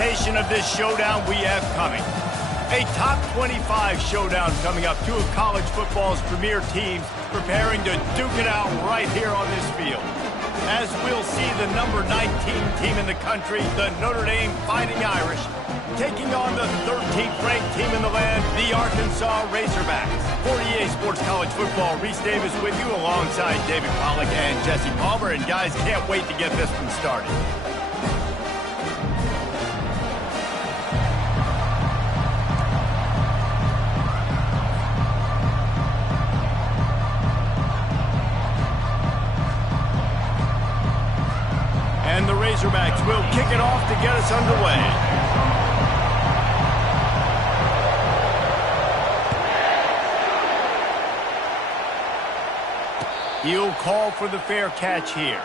anticipation of this showdown we have coming. A top 25 showdown coming up. Two of college football's premier teams preparing to duke it out right here on this field. As we'll see the number 19 team in the country, the Notre Dame Fighting Irish, taking on the 13th ranked team in the land, the Arkansas Razorbacks. For EA Sports College Football, Reese Davis with you alongside David Pollack and Jesse Palmer. And guys, can't wait to get this one started. And the Razorbacks will kick it off to get us underway. He'll call for the fair catch here.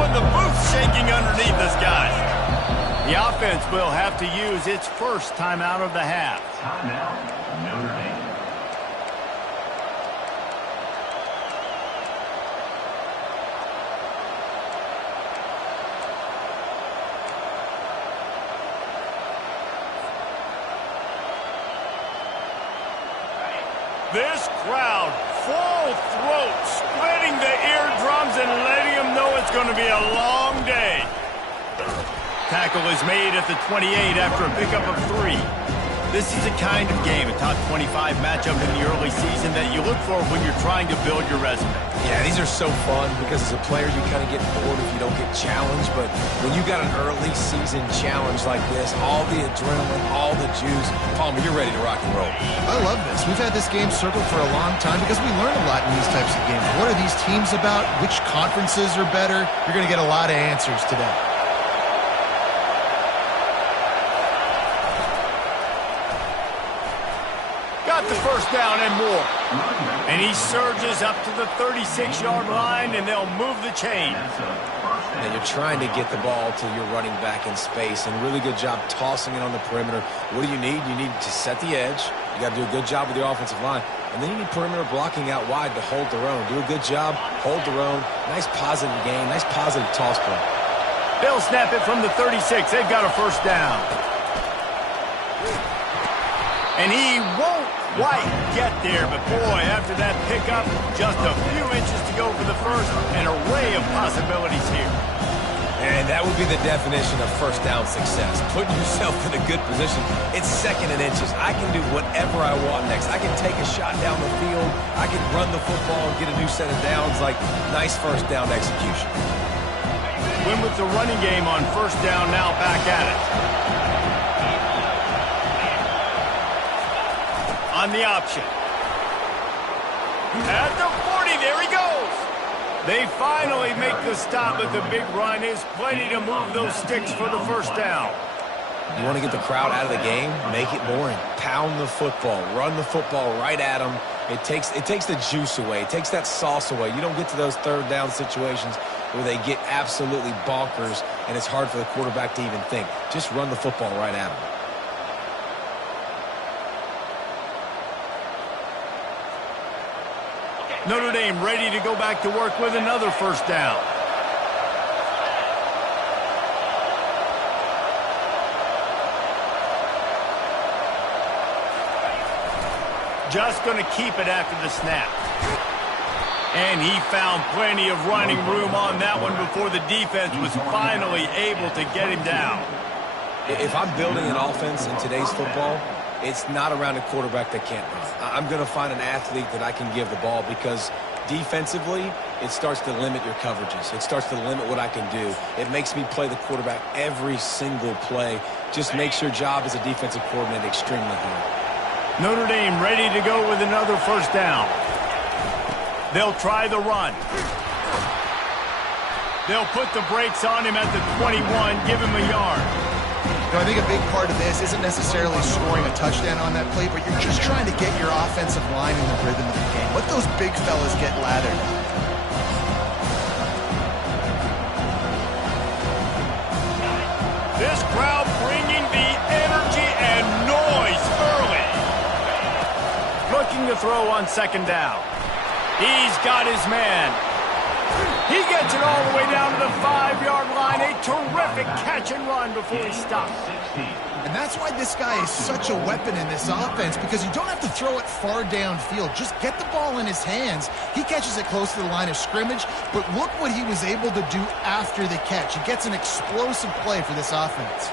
The booth's shaking underneath us, guys. The offense will have to use its first timeout of the half. Timeout, Notre Dame. This crowd, full throat, spreading the eardrums and letting them know it's going to be a long day. Tackle is made at the 28 after a pickup of 3. This is a kind of game, a top 25 matchup in the early season that you look for when you're trying to build your resume. Yeah, these are so fun because as a player you kind of get bored if you don't get challenged, but when you got an early season challenge like this, all the adrenaline, all the juice, Palmer, you're ready to rock and roll. I love this. We've had this game circled for a long time because we learn a lot in these types of games. What are these teams about? Which conferences are better? You're going to get a lot of answers today. Got the first down and more. And he surges up to the 36-yard line, and they'll move the chain. And you're trying to get the ball to your running back in space, and really good job tossing it on the perimeter. What do you need? You need to set the edge. You got to do a good job with your offensive line. And then you need perimeter blocking out wide to hold their own. Do a good job, hold their own. Nice positive game, nice positive toss play. They'll snap it from the 36. They've got a first down. And he won't quite get there, but boy, after that pickup, just a few inches to go for the first. An array of possibilities here. And that would be the definition of first down success. Putting yourself in a good position. It's second and inches. I can do whatever I want next. I can take a shot down the field. I can run the football and get a new set of downs. Like, nice first down execution. Win with the running game on first down, now back at it. On the option. At the 40, there he goes. They finally make the stop, but the big run is plenty to move those sticks for the first down. You want to get the crowd out of the game? Make it boring. Pound the football. Run the football right at them. It takes the juice away. It takes that sauce away. You don't get to those third down situations where they get absolutely bonkers, and it's hard for the quarterback to even think. Just run the football right at them. Notre Dame ready to go back to work with another first down. Just going to keep it after the snap. And he found plenty of running room on that one before the defense was finally able to get him down. If I'm building an offense in today's football, it's not around a quarterback that can't run. I'm going to find an athlete that I can give the ball because defensively, it starts to limit your coverages. It starts to limit what I can do. It makes me play the quarterback every single play. Just makes your job as a defensive coordinator extremely hard. Notre Dame ready to go with another first down. They'll try the run. They'll put the brakes on him at the 21, give him a yard. You know, I think a big part of this isn't necessarily scoring a touchdown on that play, but you're just trying to get your offensive line in the rhythm of the game. Let those big fellas get lathered up. This crowd bringing the energy and noise early. Looking to throw on second down. He's got his man. He gets it all the way down to the 5-yard line. A terrific catch and run before he stops. And that's why this guy is such a weapon in this offense, because you don't have to throw it far downfield. Just get the ball in his hands. He catches it close to the line of scrimmage, but look what he was able to do after the catch. He gets an explosive play for this offense.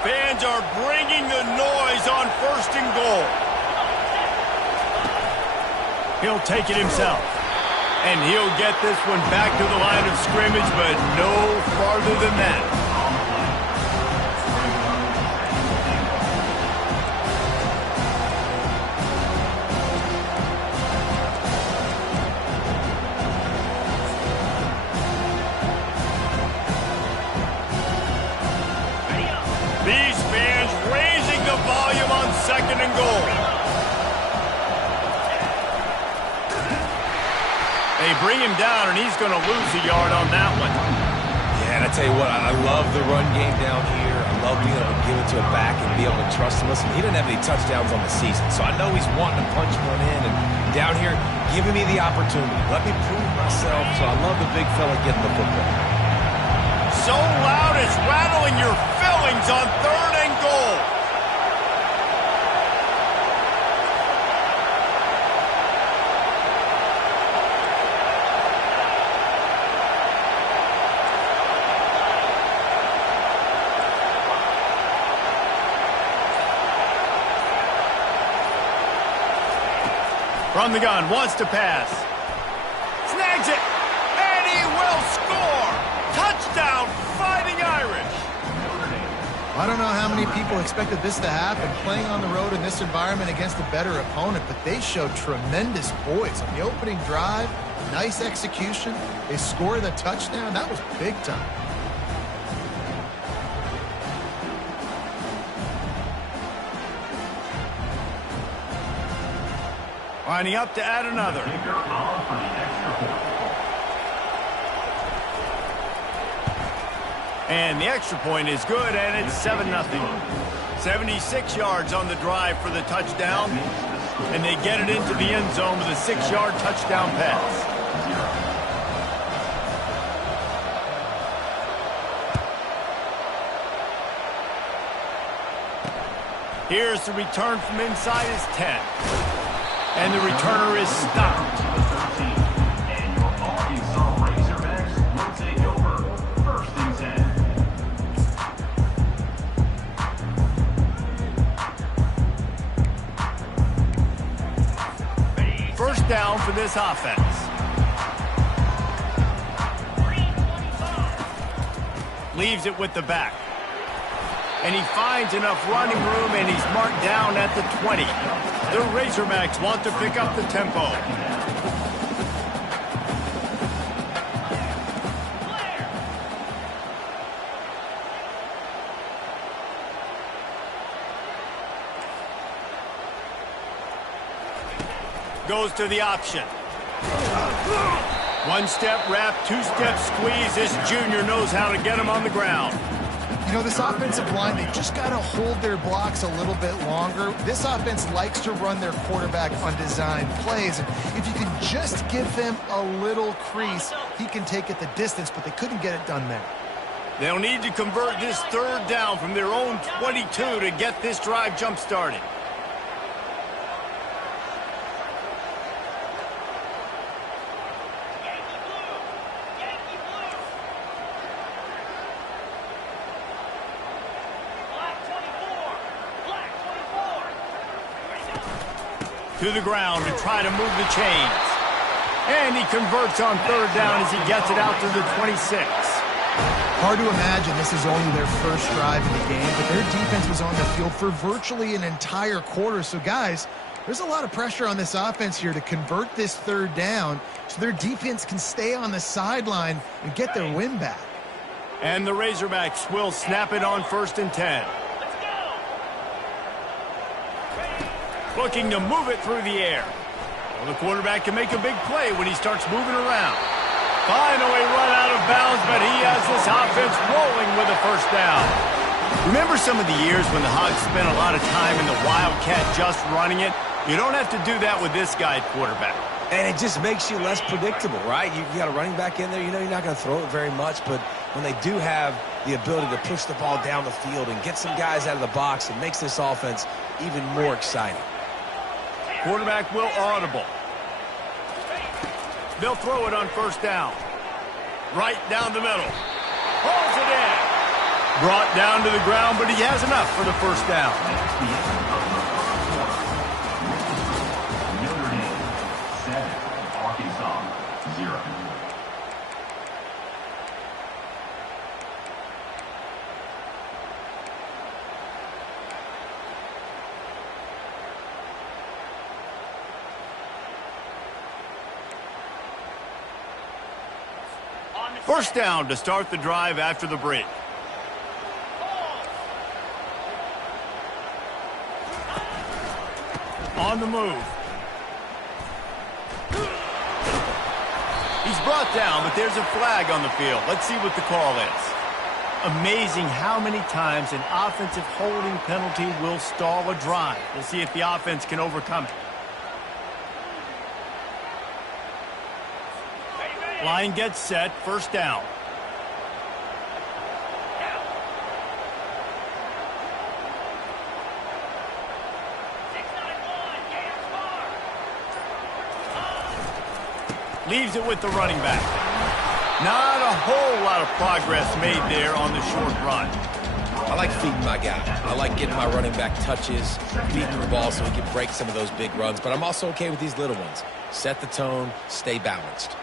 Fans are bringing the noise on 1st and goal. He'll take it himself. And he'll get this one back to the line of scrimmage, but no farther than that. These fans raising the volume on 2nd and goal. They bring him down, and he's going to lose a yard on that one. Yeah, and I tell you what, I love the run game down here. I love being able to give it to a back and be able to trust him. Listen, he didn't have any touchdowns on the season, so I know he's wanting to punch one in. And down here, giving me the opportunity. Let me prove myself, so I love the big fella getting the football. So loud it's rattling your fillings on 3rd and goal. From the gun, wants to pass. Snags it, and he will score! Touchdown, Fighting Irish! I don't know how many people expected this to happen, playing on the road in this environment against a better opponent, but they showed tremendous poise on the opening drive. Nice execution. They scored a touchdown. That was big time. Lining up to add another. And the extra point is good, and it's 7-0. 76 yards on the drive for the touchdown, and they get it into the end zone with a 6-yard touchdown pass. Here's the return from inside his 10. And the returner is stopped. And your Arkansas Razorbacks will take over 1st and 10. First down for this offense. Leaves it with the back. And he finds enough running room, and he's marked down at the 20. The Razorbacks want to pick up the tempo. Goes to the option. One-step wrap, two-step squeeze. This junior knows how to get him on the ground. You know, this offensive line, they just got to hold their blocks a little bit longer. This offense likes to run their quarterback on design plays. And if you can just give him a little crease, he can take it the distance, but they couldn't get it done there. They'll need to convert this 3rd down from their own 22 to get this drive jump-started. To the ground to try to move the chains. And he converts on 3rd down as he gets it out to the 26. Hard to imagine this is only their first drive in the game, but their defense was on the field for virtually an entire quarter. So, guys, there's a lot of pressure on this offense here to convert this 3rd down so their defense can stay on the sideline and get their win back. And the Razorbacks will snap it on 1st and 10. Looking to move it through the air. Well, the quarterback can make a big play when he starts moving around. Finally run out of bounds, but he has this offense rolling with a 1st down. Remember some of the years when the Hogs spent a lot of time in the Wildcat just running it? You don't have to do that with this guy at quarterback. And it just makes you less predictable, right? You got a running back in there. You know you're not going to throw it very much, but when they do have the ability to push the ball down the field and get some guys out of the box, it makes this offense even more exciting. Quarterback will audible. They'll throw it on 1st down. Right down the middle. Holds it in. Brought down to the ground, but he has enough for the 1st down. Notre Dame 7, Arkansas 0. First down to start the drive after the break. On the move. He's brought down, but there's a flag on the field. Let's see what the call is. Amazing how many times an offensive holding penalty will stall a drive. We'll see if the offense can overcome it. Line gets set, 1st down. Leaves it with the running back. Not a whole lot of progress made there on the short run. I like feeding my guy. I like getting my running back touches, feeding the ball so he can break some of those big runs, but I'm also okay with these little ones. Set the tone, stay balanced.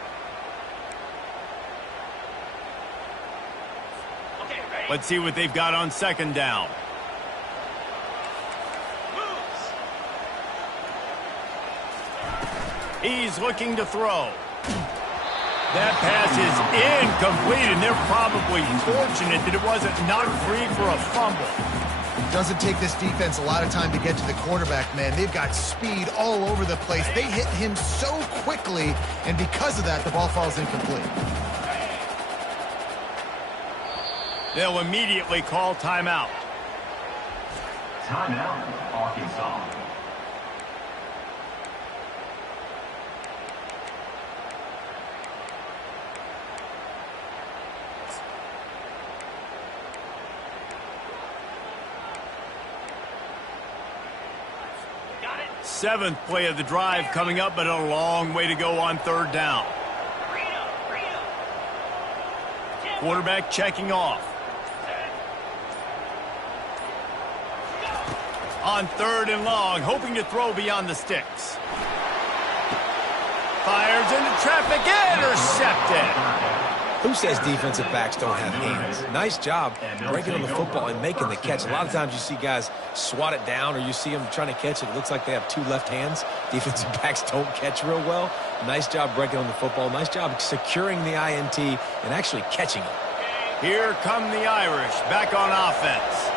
Let's see what they've got on 2nd down. He's looking to throw. That pass is incomplete, and they're probably fortunate that it wasn't knocked free for a fumble. Doesn't take this defense a lot of time to get to the quarterback, man. They've got speed all over the place. They hit him so quickly, and because of that, the ball falls incomplete. They'll immediately call timeout. Timeout, Arkansas. Seventh play of the drive coming up, but a long way to go on 3rd down. Quarterback checking off. On 3rd and long, hoping to throw beyond the sticks. Fires into traffic, intercepted. Who says defensive backs don't have hands? Nice job breaking on the football and making the catch. A lot of times you see guys swat it down or you see them trying to catch it. It looks like they have 2 left hands. Defensive backs don't catch real well. Nice job breaking on the football. Nice job securing the INT and actually catching it. Here come the Irish back on offense.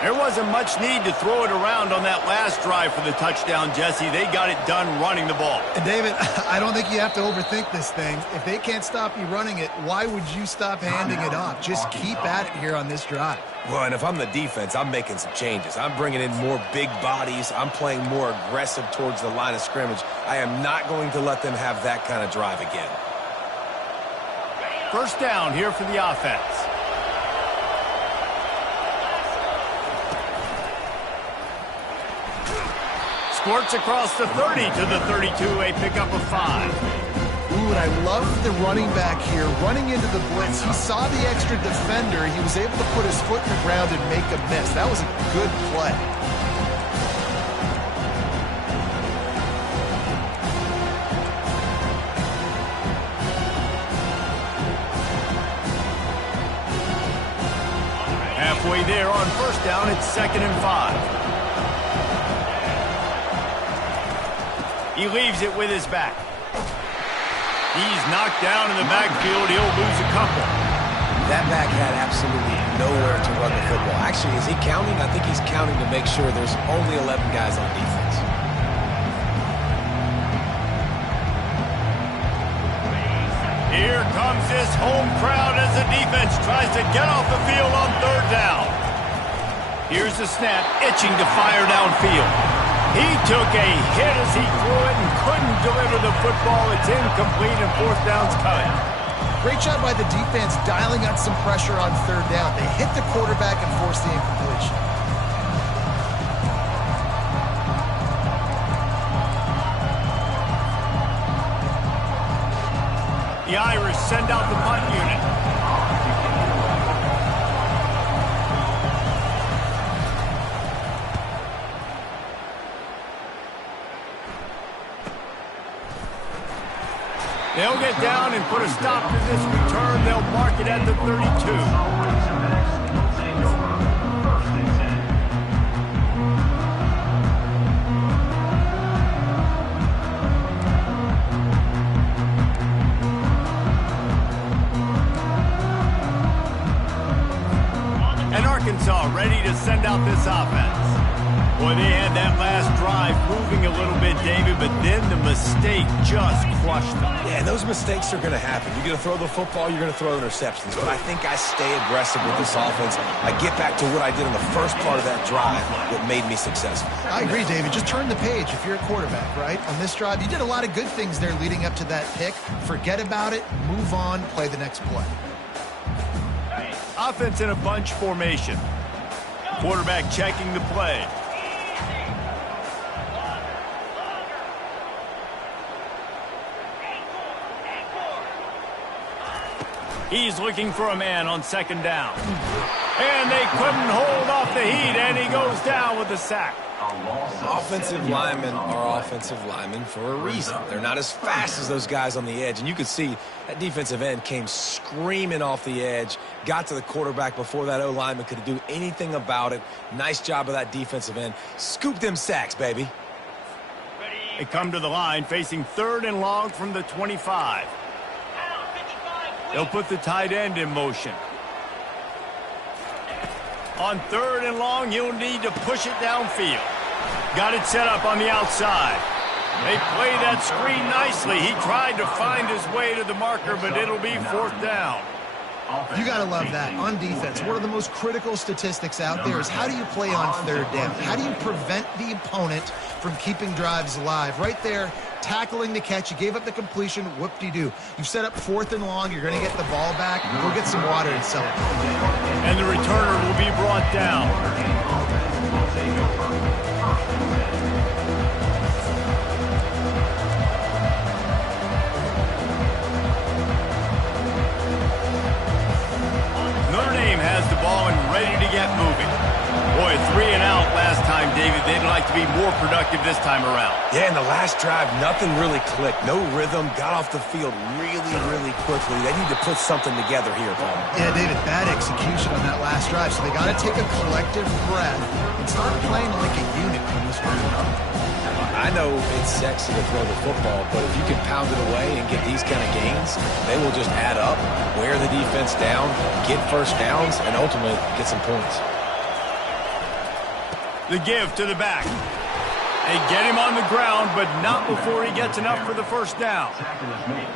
There wasn't much need to throw it around on that last drive for the touchdown, Jesse. They got it done running the ball. And David, I don't think you have to overthink this thing. If they can't stop you running it, why would you stop handing it off? Just keep at it here on this drive. Well, and if I'm the defense, I'm making some changes. I'm bringing in more big bodies. I'm playing more aggressive towards the line of scrimmage. I am not going to let them have that kind of drive again. First down here for the offense. Squirts across the 30 to the 32, a pickup of 5. Ooh, and I love the running back here. Running into the blitz, he saw the extra defender. He was able to put his foot in the ground and make a miss. That was a good play. Halfway there on first down, it's 2nd and 5. He leaves it with his back. He's knocked down in the backfield. He'll lose a couple. That back had absolutely nowhere to run the football. Actually, is he counting? I think he's counting to make sure there's only 11 guys on defense. Here comes this home crowd as the defense tries to get off the field on third down. Here's the snap, itching to fire downfield. He took a hit as he threw it and couldn't deliver the football. It's incomplete and fourth down's coming. Great job by the defense dialing up some pressure on third down. They hit the quarterback and forced the incompletion. The Irish send out the punt unit. They'll get down and put a stop to this return. They'll mark it at the 32. Razorbacks will take over. First and 10. And Arkansas ready to send out this offense. Boy, they had that last drive moving a little bit, David, but then the mistake just crushed them. Yeah, and those mistakes are going to happen. You're going to throw the football, you're going to throw interceptions. But I think I stay aggressive with this offense. I get back to what I did in the first part of that drive that made me successful. I agree, David. Just turn the page if you're a quarterback, right? On this drive, you did a lot of good things there leading up to that pick. Forget about it, move on, play the next play. Offense in a bunch formation. Quarterback checking the play. He's looking for a man on second down. And they couldn't hold off the heat, and he goes down with a sack. Offensive linemen are offensive linemen for a reason. They're not as fast as those guys on the edge. And you could see that defensive end came screaming off the edge, got to the quarterback before that O-lineman could do anything about it. Nice job of that defensive end. Scoop them sacks, baby. They come to the line facing third and long from the 25. They'll put the tight end in motion. On third and long, you'll need to push it downfield. Got it set up on the outside. They play that screen nicely. He tried to find his way to the marker, but it'll be fourth down. You got to love that. On defense, one of the most critical statistics out there is how do you play on third down? How do you prevent the opponent from keeping drives alive? Right there, tackling the catch. You gave up the completion. Whoop-de-doo. You've set up fourth and long. You're going to get the ball back. Go get some water and celebrate. And the returner will be brought down. Notre Dame has the ball and ready to get moving. Boy, 3 and out last time, David. They'd like to be more productive this time around. Yeah, in the last drive, nothing really clicked. No rhythm. Got off the field really, really quickly. They need to put something together here, Paul. Yeah, David, bad execution on that last drive. So they got to take a collective breath and start playing like a unit from this point on. I know it's sexy to throw the football, but if you can pound it away and get these kind of gains, they will just add up, wear the defense down, get first downs, and ultimately get some points. The give to the back. They get him on the ground, but not before he gets enough for the first down.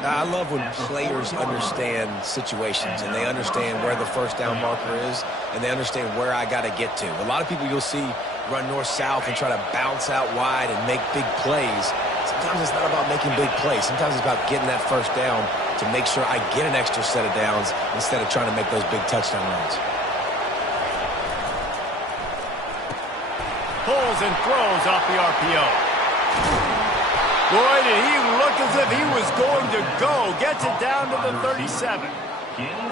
I love when players understand situations and they understand where the first down marker is and they understand where I got to get to. A lot of people you'll see run north-south and try to bounce out wide and make big plays. Sometimes it's not about making big plays. Sometimes it's about getting that first down to make sure I get an extra set of downs instead of trying to make those big touchdown runs. Pulls and throws off the RPO. Boy, did he look as if he was going to go. Gets it down to the 37.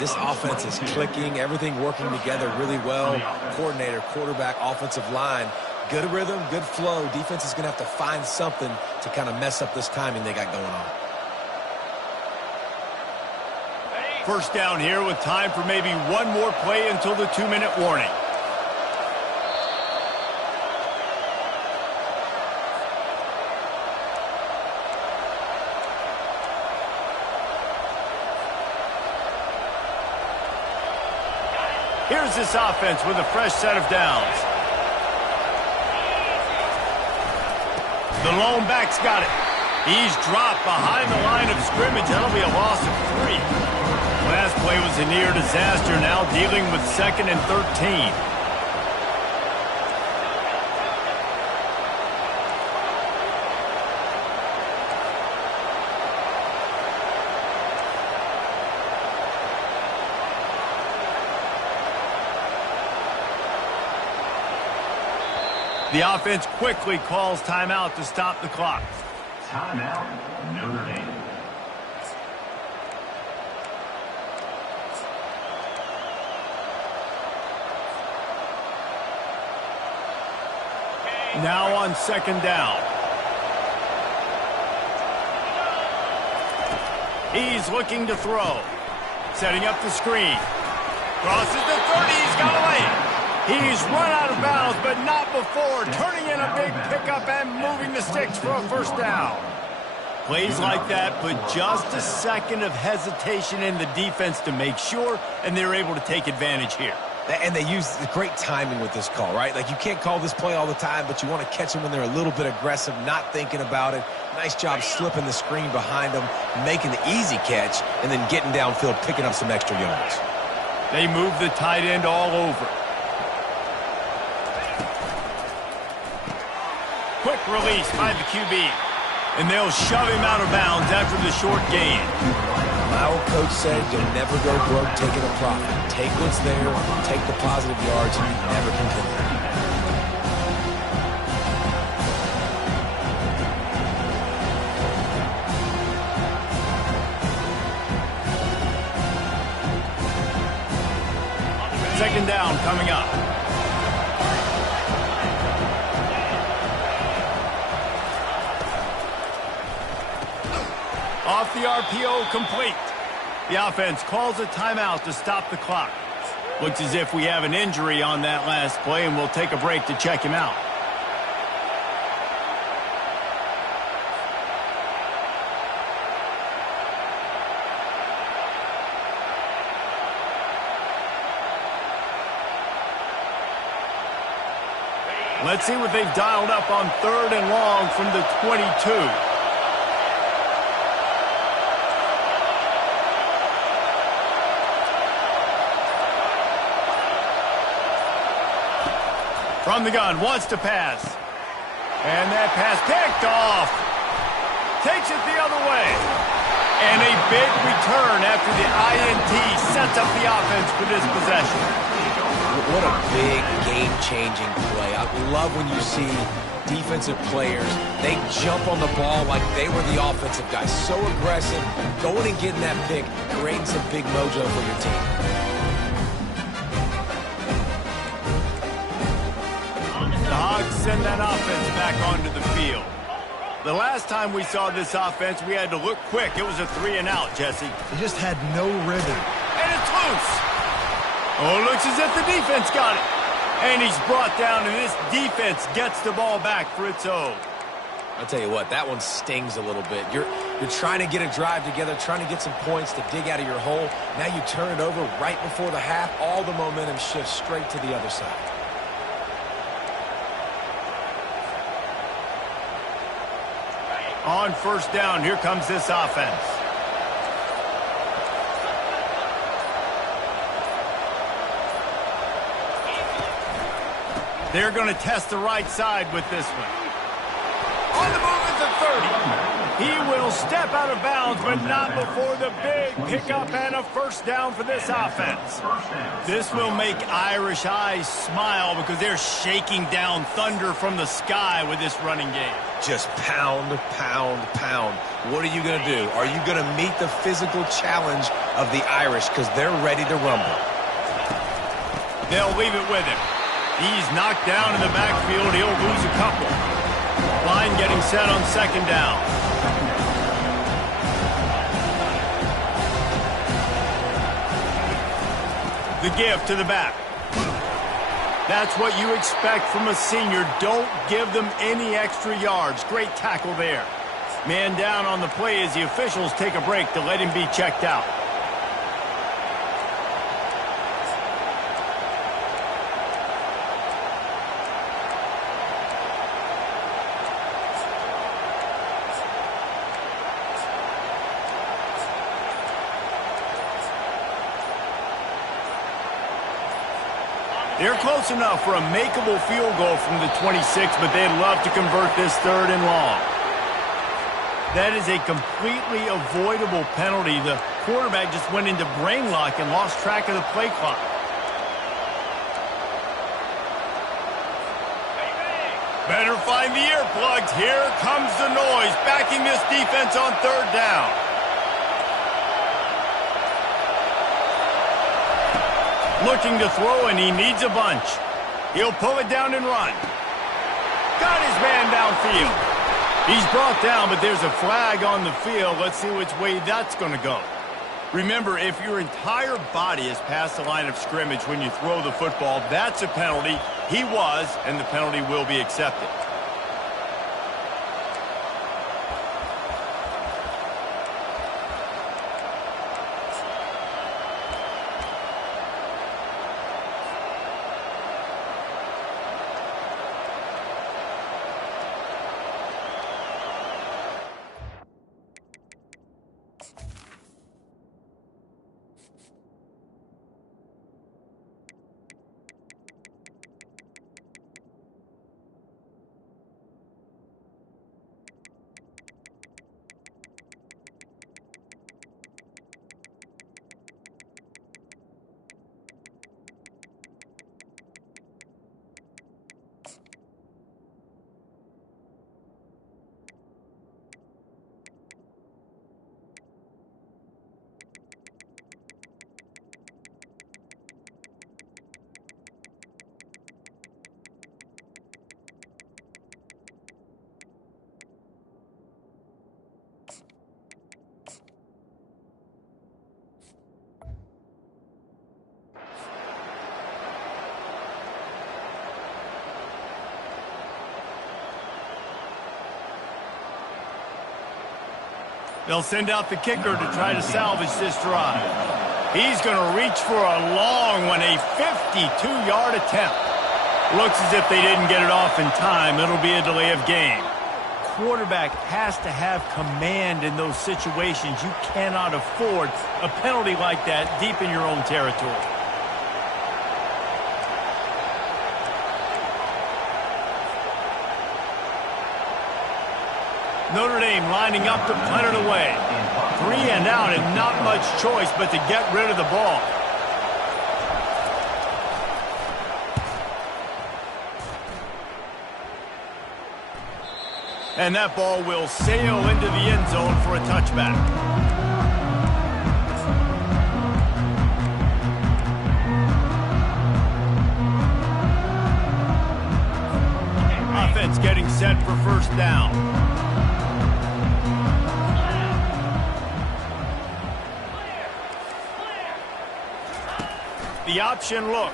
This offense is clicking, everything working together really well. Coordinator, quarterback, offensive line. Good rhythm, good flow. Defense is going to have to find something to kind of mess up this timing they got going on. First down here with time for maybe one more play until the 2-minute warning. Here's this offense with a fresh set of downs. The lone back's got it. He's dropped behind the line of scrimmage. That'll be a loss of 3. Last play was a near disaster, now dealing with 2nd and 13. The offense quickly calls timeout to stop the clock. Timeout, Notre Dame. Now on 2nd down. He's looking to throw. Setting up the screen. Crosses the 30. He's got away. He's run out of bounds, but not before turning in a big pickup and moving the sticks for a 1st down. Plays like that, but just a second of hesitation in the defense to make sure, and they're able to take advantage here. And they use the great timing with this call, right? Like, you can't call this play all the time, but you want to catch them when they're a little bit aggressive, not thinking about it. Nice job slipping the screen behind them, making the easy catch, and then getting downfield, picking up some extra yards. They move the tight end all over. Quick release by the QB. And they'll shove him out of bounds after the short gain. My old coach said you'll never go broke taking a profit. Take what's there, take the positive yards, and you never complain. Second down coming up. Off the RPO, complete. The offense calls a timeout to stop the clock. Looks as if we have an injury on that last play, and we'll take a break to check him out. Let's see what they've dialed up on 3rd and long from the 22. From the gun, wants to pass. And that pass picked off. Takes it the other way. And a big return after the INT sets up the offense for this possession. What a big game-changing play. I love when you see defensive players, they jump on the ball like they were the offensive guys. So aggressive, going and getting that pick, creating some big mojo for your team. The Hogs send that offense back onto the field. The last time we saw this offense, we had to look quick. It was a 3-and-out, Jesse. He just had no rhythm. And it's loose. Oh, looks as if the defense got it. And he's brought down, and this defense gets the ball back for its own. I'll tell you what, that one stings a little bit. You're trying to get a drive together, trying to get some points to dig out of your hole. Now you turn it over right before the half. All the momentum shifts straight to the other side. On 1st down, here comes this offense. They're going to test the right side with this one. On the move at the 30. He will step out of bounds, but not before the big pickup and a 1st down for this offense. This will make Irish eyes smile because they're shaking down thunder from the sky with this running game. Just pound, pound, pound. What are you going to do? Are you going to meet the physical challenge of the Irish because they're ready to rumble? They'll leave it with him. He's knocked down in the backfield. He'll lose a couple. Line getting set on 2nd down. The give to the back. That's what you expect from a senior. Don't give them any extra yards. Great tackle there. Man down on the play as the officials take a break to let him be checked out. They're close enough for a makeable field goal from the 26, but they'd love to convert this 3rd and long. That is a completely avoidable penalty. The quarterback just went into brain lock and lost track of the play clock. Better find the earplugs. Here comes the noise, backing this defense on 3rd down. Looking to throw, and he needs a bunch. He'll pull it down and run. Got his man downfield. He's brought down, but there's a flag on the field. Let's see which way that's going to go. Remember, if your entire body is past the line of scrimmage when you throw the football, that's a penalty. He was, and the penalty will be accepted. They'll send out the kicker to try to salvage this drive. He's going to reach for a long one, a 52-yard attempt. Looks as if they didn't get it off in time. It'll be a delay of game. Quarterback has to have command in those situations. You cannot afford a penalty like that deep in your own territory. Notre Dame lining up to punt it away. 3 and out and not much choice but to get rid of the ball. And that ball will sail into the end zone for a touchback. Offense getting set for 1st down. The option look.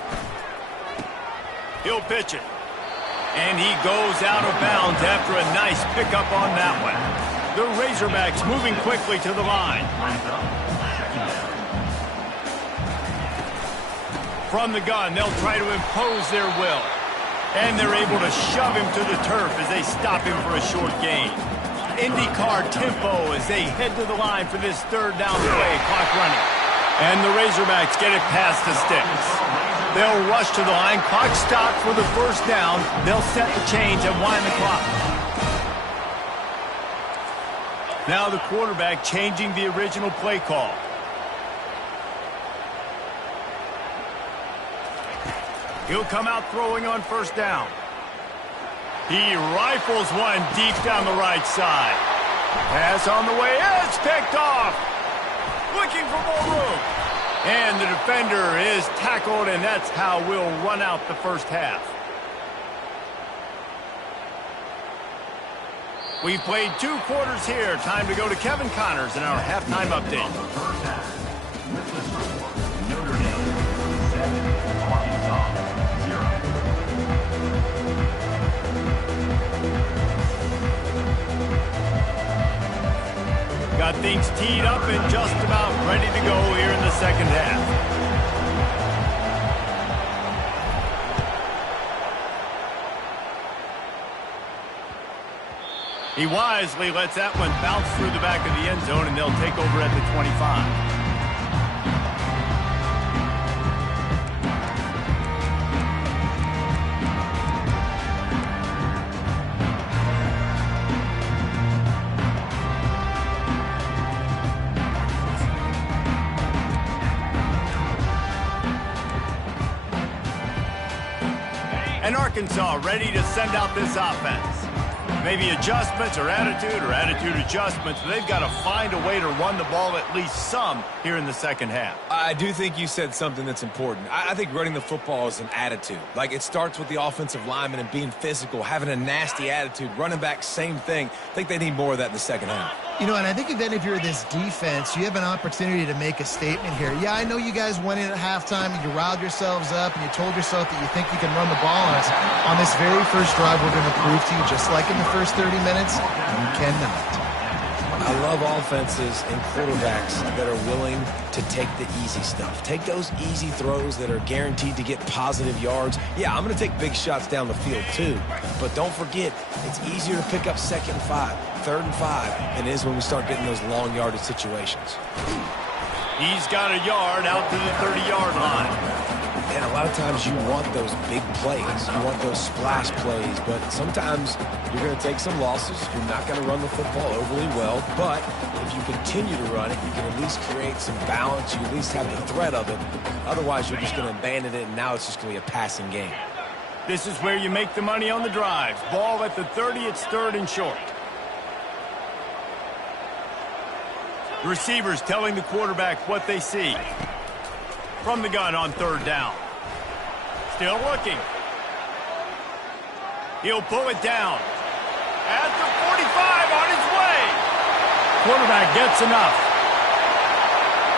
He'll pitch it. And he goes out of bounds after a nice pickup on that one. The Razorbacks moving quickly to the line. From the gun, they'll try to impose their will. And they're able to shove him to the turf as they stop him for a short gain. IndyCar tempo as they head to the line for this 3rd down play. Clock running. And the Razorbacks get it past the sticks. They'll rush to the line. Clock stopped for the 1st down. They'll set the change and wind the clock. Now the quarterback changing the original play call. He'll come out throwing on 1st down. He rifles one deep down the right side. Pass on the way. It's picked off. Looking for more room. And the defender is tackled, and that's how we'll run out the 1st half. We've played 2 quarters here. Time to go to Kevin Connors in our halftime update. With the score, Notre Dame 7, Arkansas 0. Got things teed up and just about ready to go here in the 2nd half. He wisely lets that one bounce through the back of the end zone, and they'll take over at the 25. And Arkansas ready to send out this offense. Maybe adjustments or attitude adjustments, but they've got to find a way to run the ball at least some here in the second half. I do think you said something that's important. I think running the football is an attitude. Like, it starts with the offensive lineman and being physical, having a nasty attitude. Running back, same thing. I think they need more of that in the second half. You know, and I think then if you're this defense, you have an opportunity to make a statement here. Yeah, I know you guys went in at halftime and you riled yourselves up and you told yourself that you think you can run the ball on us. On this very first drive, we're going to prove to you, just like in the first 30 minutes, you cannot. I love offenses and quarterbacks that are willing to take the easy stuff. Take those easy throws that are guaranteed to get positive yards. Yeah, I'm going to take big shots down the field too. But don't forget, it's easier to pick up 2nd and 5, 3rd and 5 than it is when we start getting those long yardage situations. He's got a yard out to the 30-yard line. And a lot of times you want those big plays. You want those splash plays. But sometimes you're going to take some losses. You're not going to run the football overly well. But if you continue to run it, you can at least create some balance. You at least have the threat of it. Otherwise, you're just going to abandon it, and now it's just going to be a passing game. This is where you make the money on the drives. Ball at the 30, it's 3rd and short. The receivers telling the quarterback what they see. From the gun on 3rd down. Still looking. He'll pull it down. At the 45, on his way. Quarterback gets enough.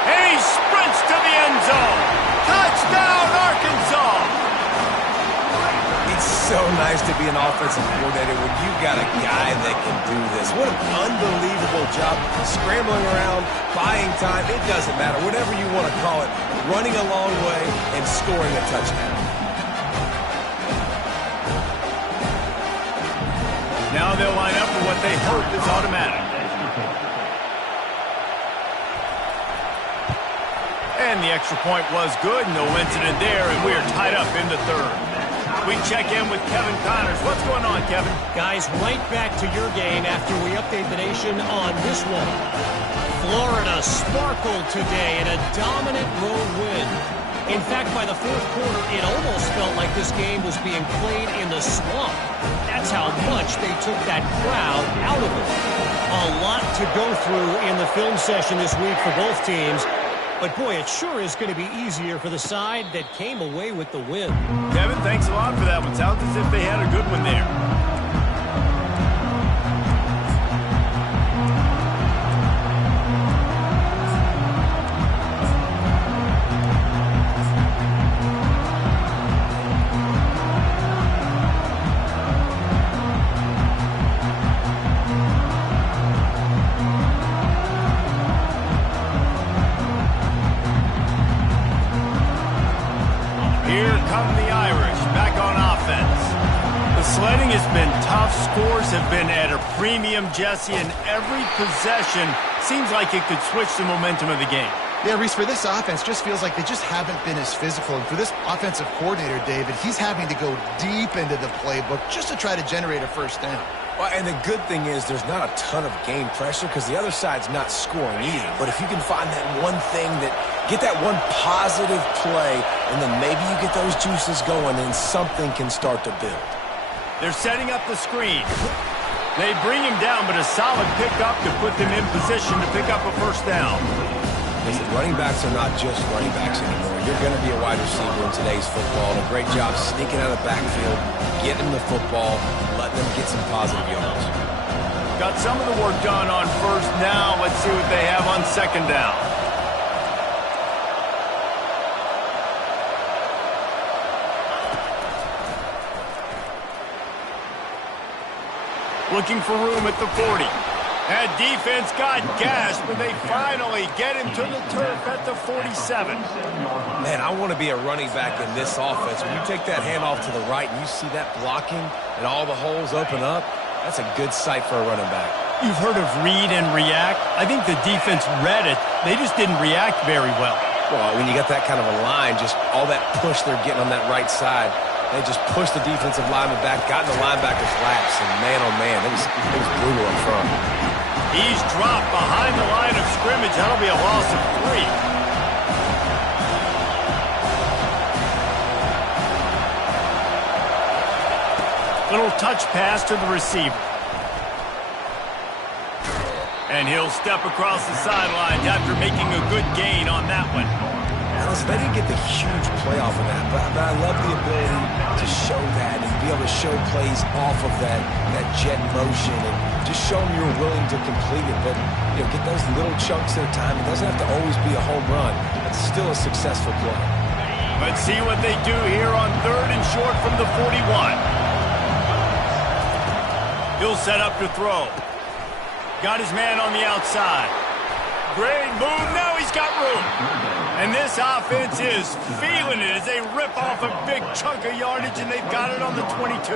And he sprints to the end zone. Touchdown, Arkansas! It's so nice to be an offensive coordinator when you've got a guy that can do this. What an unbelievable job. Scrambling around, buying time, it doesn't matter. Whatever you want to call it, running a long way and scoring a touchdown. Now they'll line up for what they hope is automatic. And the extra point was good. No incident there, and we're tied up in the 3rd. We check in with Kevin Connors. What's going on, Kevin? Guys, right back to your game after we update the nation on this one. Florida sparkled today in a dominant road win. In fact, by the 4th quarter, it almost felt like this game was being played in the swamp. That's how much they took that crowd out of it. A lot to go through in the film session this week for both teams. But, boy, it sure is going to be easier for the side that came away with the win. Kevin, thanks a lot for that one. Sounds as if they had a good one there. Sledding has been tough. Scores have been at a premium, Jesse, and every possession seems like it could switch the momentum of the game. Yeah, Reese, for this offense, just feels like they just haven't been as physical. And for this offensive coordinator, David, he's having to go deep into the playbook just to try to generate a first down. Well, and the good thing is there's not a ton of game pressure because the other side's not scoring either. But if you can find that one thing get that one positive play, and then maybe you get those juices going and something can start to build. They're setting up the screen. They bring him down, but a solid pickup to put them in position to pick up a first down. Listen, running backs are not just running backs anymore. You're going to be a wide receiver in today's football. And a great job sneaking out of the backfield, getting them the football, letting them get some positive yards. Got some of the work done on first down. Let's see what they have on 2nd down. Looking for room at the 40. That defense got gashed, but they finally get him to the turf at the 47. Man, I want to be a running back in this offense. When you take that handoff to the right and you see that blocking and all the holes open up, that's a good sight for a running back. You've heard of read and react. I think the defense read it. They just didn't react very well. Well, when you got that kind of a line, just all that push they're getting on that right side, they just pushed the defensive lineman back, got in the linebacker's laps, and man, oh man, it was brutal up front. He's dropped behind the line of scrimmage. That'll be a loss of 3. Little touch pass to the receiver. And he'll step across the sidelines after making a good gain on that one. Now, listen, they didn't get the huge play off of that, but I love the ability to show that and be able to show plays off of that jet motion and just show them you're willing to complete it. But, you know, get those little chunks at a time. It doesn't have to always be a home run. It's still a successful play. Let's see what they do here on 3rd and short from the 41. He'll set up to throw. Got his man on the outside. Great move. Now he's got room. And this offense is feeling it as they rip off a big chunk of yardage, and they've got it on the 22.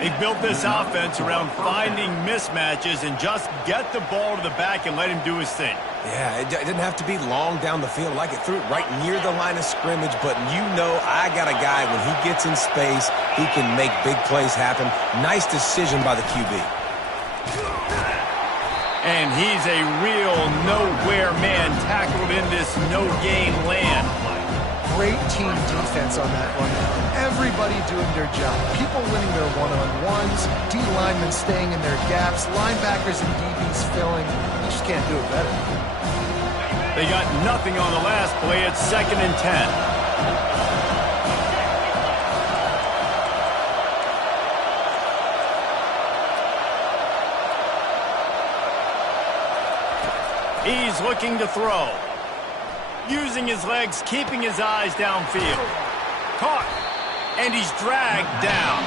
They built this offense around finding mismatches and just get the ball to the back and let him do his thing. Yeah, it didn't have to be long down the field. Like it threw it right near the line of scrimmage, but you know I got a guy, when he gets in space, he can make big plays happen. Nice decision by the QB. And he's a real nowhere man tackled in this no-gain land. Great team defense on that one. Everybody doing their job. People winning their one-on-ones, D-linemen staying in their gaps, linebackers and DBs filling. You just can't do it better. They got nothing on the last play. It's 2nd and 10. He's looking to throw. Using his legs, keeping his eyes downfield. Caught. And he's dragged down.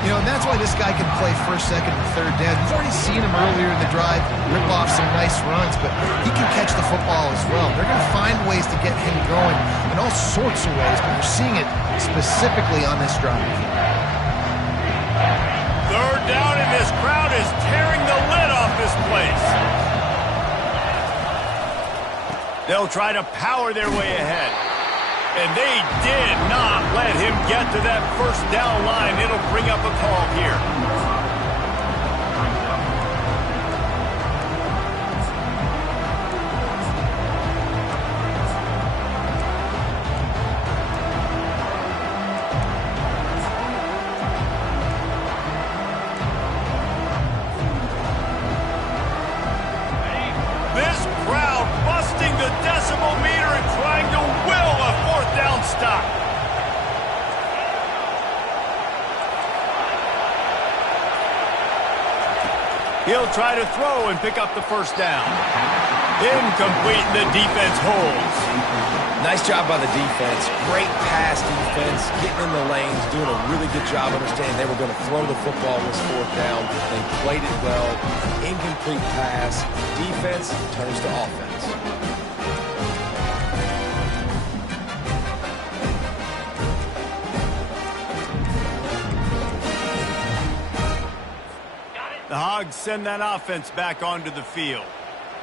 You know, and that's why this guy can play 1st, 2nd, and 3rd down. You've already seen him earlier in the drive rip off some nice runs, but he can catch the football as well. They're going to find ways to get him going in all sorts of ways, but we're seeing it specifically on this drive. 3rd down, and this crowd is tearing the lid off this place. They'll try to power their way ahead. And they did not let him get to that 1st down line. It'll bring up a call here. This crowd busting the decimal meter and trying to will a 4th down stop. He'll try to throw and pick up the 1st down. Incomplete, the defense holds. Nice job by the defense. Great pass defense, getting in the lanes, doing a really good job understanding they were going to throw the football this 4th down. They played it well. Incomplete pass. Defense turns to offense. The Hogs send that offense back onto the field.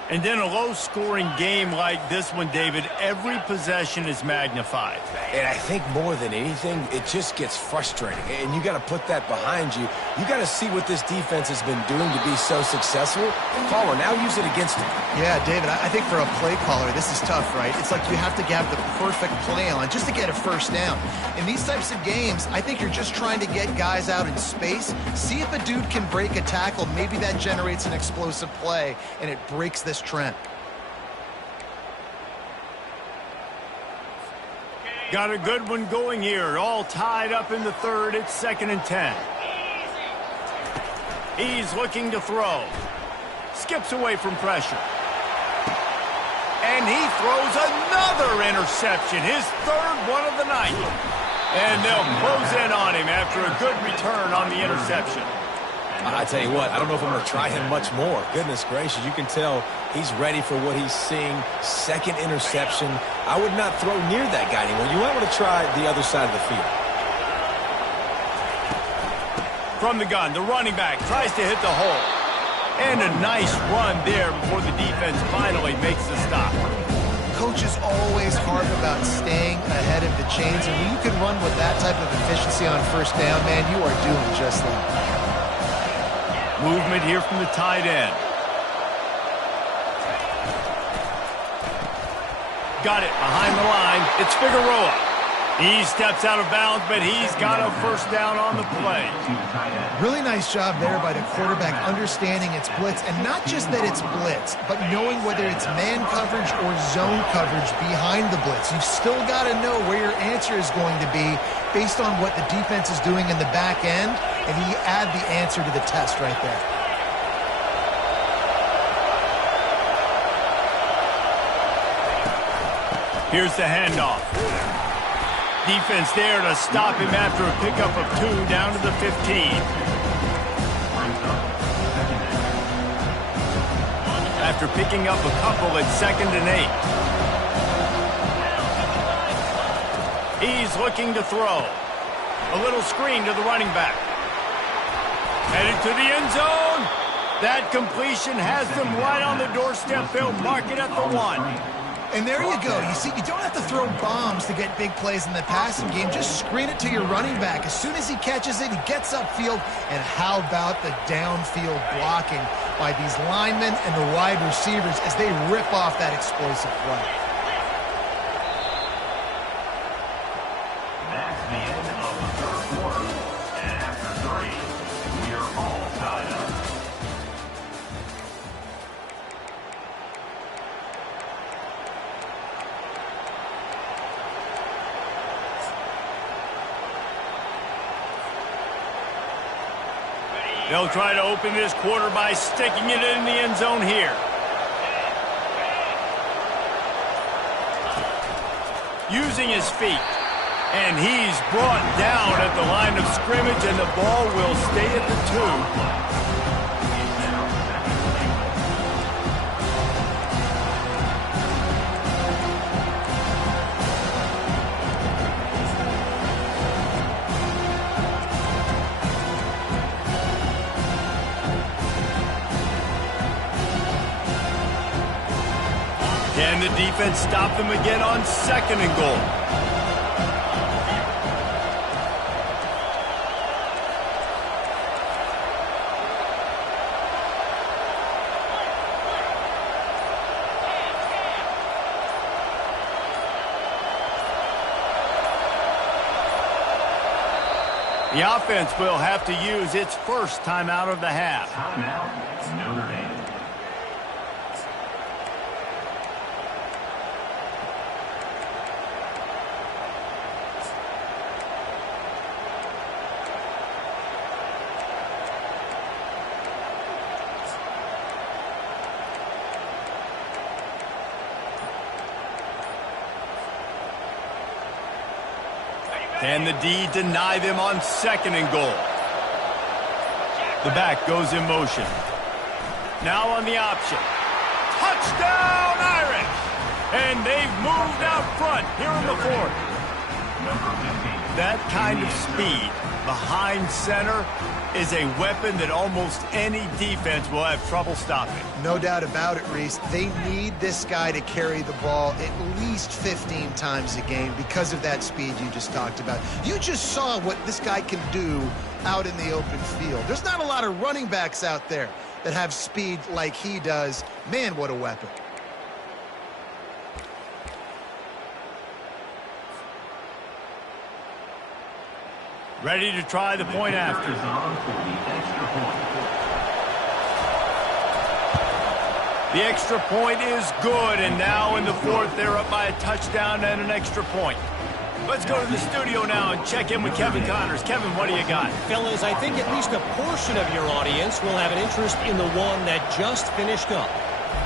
And in a low-scoring game like this one, David, every possession is magnified. And I think more than anything, it just gets frustrating. And you got to put that behind you. You got to see what this defense has been doing to be so successful. Caller, now use it against him. Yeah, David, I think for a play caller, this is tough, right? It's like you have to have the perfect play on just to get a 1st down. In these types of games, I think you're just trying to get guys out in space, see if a dude can break a tackle. Maybe that generates an explosive play, and it breaks this trend. Got a good one going here. All tied up in the 3rd. It's 2nd and 10. He's looking to throw. Skips away from pressure. And he throws another interception. His 3rd one of the night. And they'll close in on him after a good return on the interception. I tell you what, I don't know if I'm going to try him much more. Goodness gracious, you can tell he's ready for what he's seeing. 2nd interception. I would not throw near that guy anymore. You might want to try the other side of the field. From the gun, the running back tries to hit the hole. And a nice run there before the defense finally makes the stop. Coaches always harp about staying ahead of the chains, and when you can run with that type of efficiency on 1st down, man, you are doing just that. Movement here from the tight end. Got it behind the line. It's Figueroa. He steps out of bounds, but he's got a first down on the play. Really nice job there by the quarterback understanding it's blitz, and not just that it's blitz, but knowing whether it's man coverage or zone coverage behind the blitz. You've still got to know where your answer is going to be based on what the defense is doing in the back end, and he add the answer to the test right there. Here's the handoff. Defense there to stop him after a pickup of 2 down to the 15. After picking up a couple at 2nd and 8. He's looking to throw. A little screen to the running back. Headed to the end zone. That completion has them right on the doorstep. They'll mark it at the 1. And there you go. You see, you don't have to throw bombs to get big plays in the passing game. Just screen it to your running back. As soon as he catches it, he gets upfield. And how about the downfield blocking by these linemen and the wide receivers as they rip off that explosive play. That's the end of the third quarter. And after 3, we are all tied up. They'll try to open this quarter by sticking it in the end zone here. Using his feet. And he's brought down at the line of scrimmage, and the ball will stay at the 2. Can the defense stop them again on 2nd and goal? The offense will have to use its first timeout of the half. Timeout, Notre Dame. Can the D deny them on 2nd and goal? The back goes in motion. Now on the option. Touchdown, Irish! And they've moved out front here in the 4th. That kind of speed behind center is a weapon that almost any defense will have trouble stopping. No doubt about it, Reese. They need this guy to carry the ball at least 15 times a game because of that speed you just talked about. You just saw what this guy can do out in the open field. There's not a lot of running backs out there that have speed like he does. Man, what a weapon. Ready to try the point after. The extra point is good, and now in the 4th, they're up by a touchdown and an extra point. Let's go to the studio now and check in with Kevin Connors. Kevin, what do you got? Fellas, I think at least a portion of your audience will have an interest in the one that just finished up.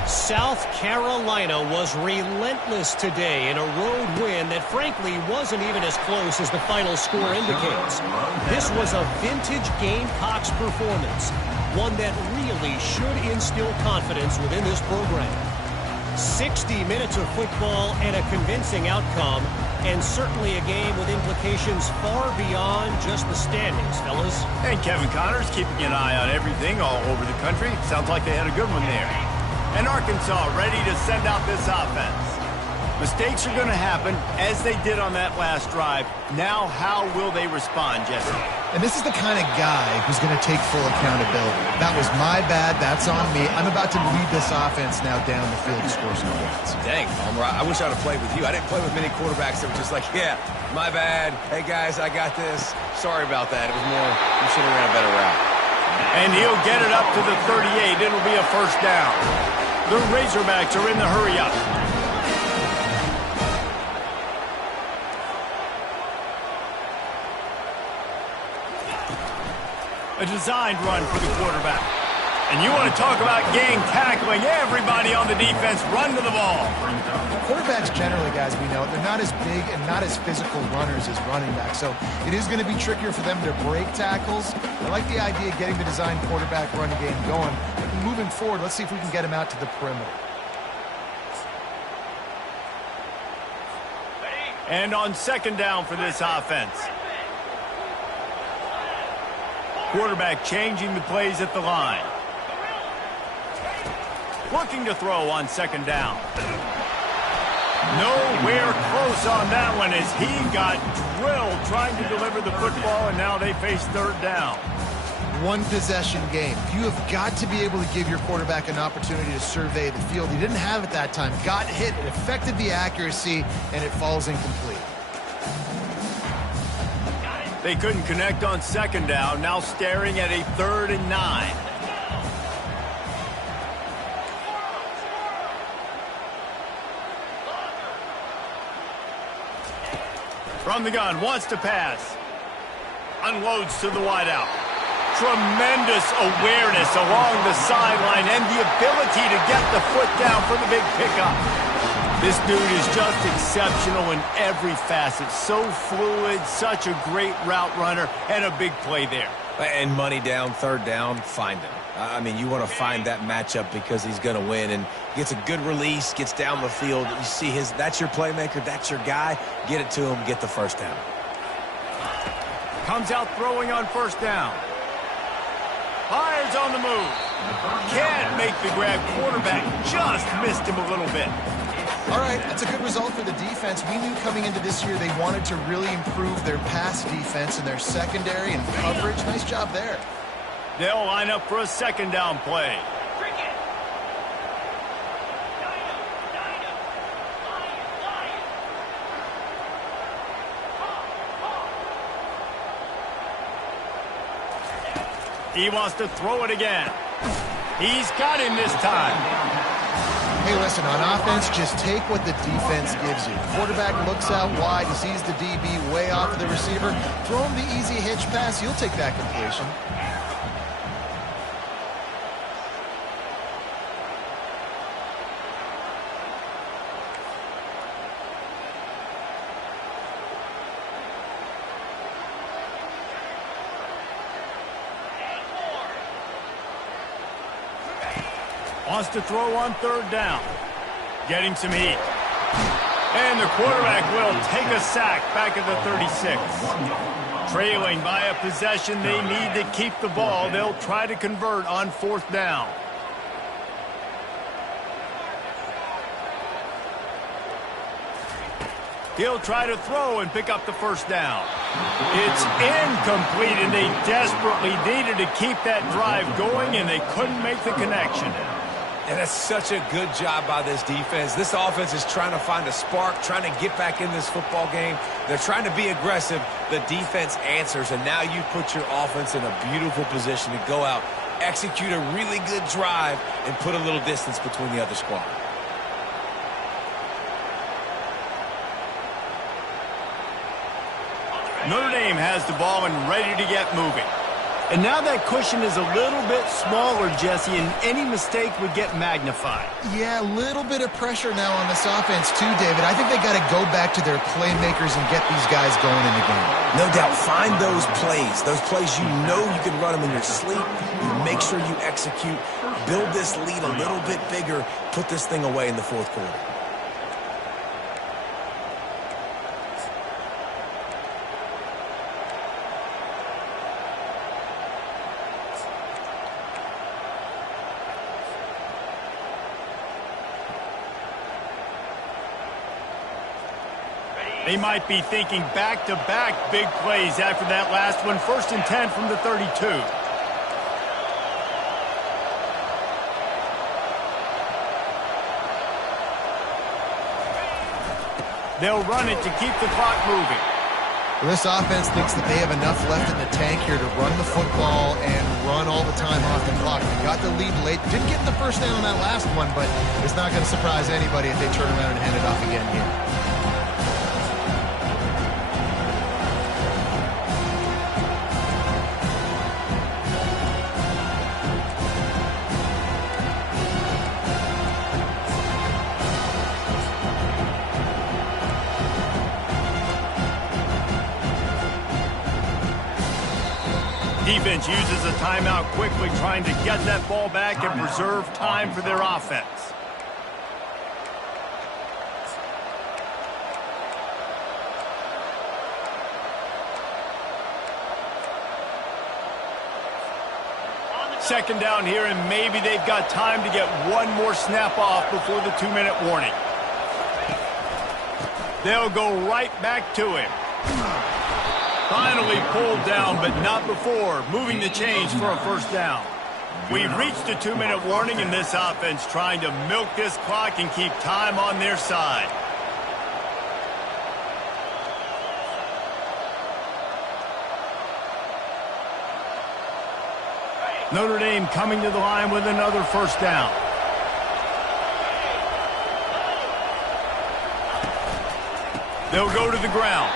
South Carolina was relentless today in a road win that frankly wasn't even as close as the final score indicates. This was a vintage Gamecocks performance, one that really should instill confidence within this program. 60 minutes of football and a convincing outcome, and certainly a game with implications far beyond just the standings, fellas. And Kevin Connors keeping an eye on everything all over the country. Sounds like they had a good one there. And Arkansas ready to send out this offense. Mistakes are going to happen, as they did on that last drive. Now, how will they respond, Jesse? And this is the kind of guy who's going to take full accountability. That was my bad. That's on me. I'm about to lead this offense now down the field to score some points. Dang, Palmer, I wish I'd have played with you. I didn't play with many quarterbacks that were just like, yeah, my bad. Hey, guys, I got this. Sorry about that. It was more, you should have ran a better route. And he'll get it up to the 38. It'll be a first down. The Razorbacks are in the hurry-up. A designed run for the quarterback. And you want to talk about gang tackling. Everybody on the defense run to the ball. Quarterbacks generally, guys, we know, they're not as big and not as physical runners as running backs. So it is going to be trickier for them to break tackles. I like the idea of getting the designed quarterback run game going. But moving forward, let's see if we can get him out to the perimeter. And on second down for this offense. Quarterback changing the plays at the line. Looking to throw on second down. Nowhere close on that one as he got drilled trying to deliver the football, and now they face third down. One possession game. You have got to be able to give your quarterback an opportunity to survey the field. He didn't have it that time. Got hit. It affected the accuracy, and it falls incomplete. They couldn't connect on second down. Now staring at a 3rd and 9. From the gun, wants to pass. Unloads to the wideout. Tremendous awareness along the sideline and the ability to get the foot down for the big pickup. This dude is just exceptional in every facet. So fluid, such a great route runner, and a big play there. And money down, third down, find him. I mean, you want to find that matchup because he's going to win and gets a good release, gets down the field. You see that's your playmaker, that's your guy. Get it to him, get the first down. Comes out throwing on first down. Fires on the move. Can't make the grab. Quarterback just missed him a little bit. All right, that's a good result for the defense. We knew coming into this year they wanted to really improve their pass defense and their secondary and coverage. Nice job there. They'll line up for a second down play. He wants to throw it again. He's got him this time. Hey, listen, on offense, just take what the defense gives you. Quarterback looks out wide. He sees the DB way off of the receiver. Throw him the easy hitch pass. You'll take that completion. Wants to throw on third down. Getting some heat. And the quarterback will take a sack back at the 36. Trailing by a possession, they need to keep the ball. They'll try to convert on fourth down. He'll try to throw and pick up the first down. It's incomplete, and they desperately needed to keep that drive going, and they couldn't make the connection. And that's such a good job by this defense. This offense is trying to find a spark, trying to get back in this football game. They're trying to be aggressive. The defense answers, and now you put your offense in a beautiful position to go out, execute a really good drive, and put a little distance between the other squad. Notre Dame has the ball and ready to get moving. And now that cushion is a little bit smaller, Jesse, and any mistake would get magnified. Yeah, a little bit of pressure now on this offense too, David. I think they got to go back to their playmakers and get these guys going in the game. No doubt. Find those plays you know you can run them in your sleep. You make sure you execute. Build this lead a little bit bigger. Put this thing away in the fourth quarter. They might be thinking back-to-back big plays after that last one. 1st and 10 from the 32. They'll run it to keep the clock moving. Well, this offense thinks that they have enough left in the tank here to run the football and run all the time off the clock. They got the lead late. Didn't get the first down on that last one, but it's not going to surprise anybody if they turn around and hand it off again here. Defense uses a timeout quickly, trying to get that ball back and preserve time for their offense. Second down here, and maybe they've got time to get one more snap off before the 2-minute warning. They'll go right back to him. Finally pulled down, but not before moving the chains for a first down. We've reached a 2-minute warning, and this offense trying to milk this clock and keep time on their side. Notre Dame coming to the line with another first down. They'll go to the ground.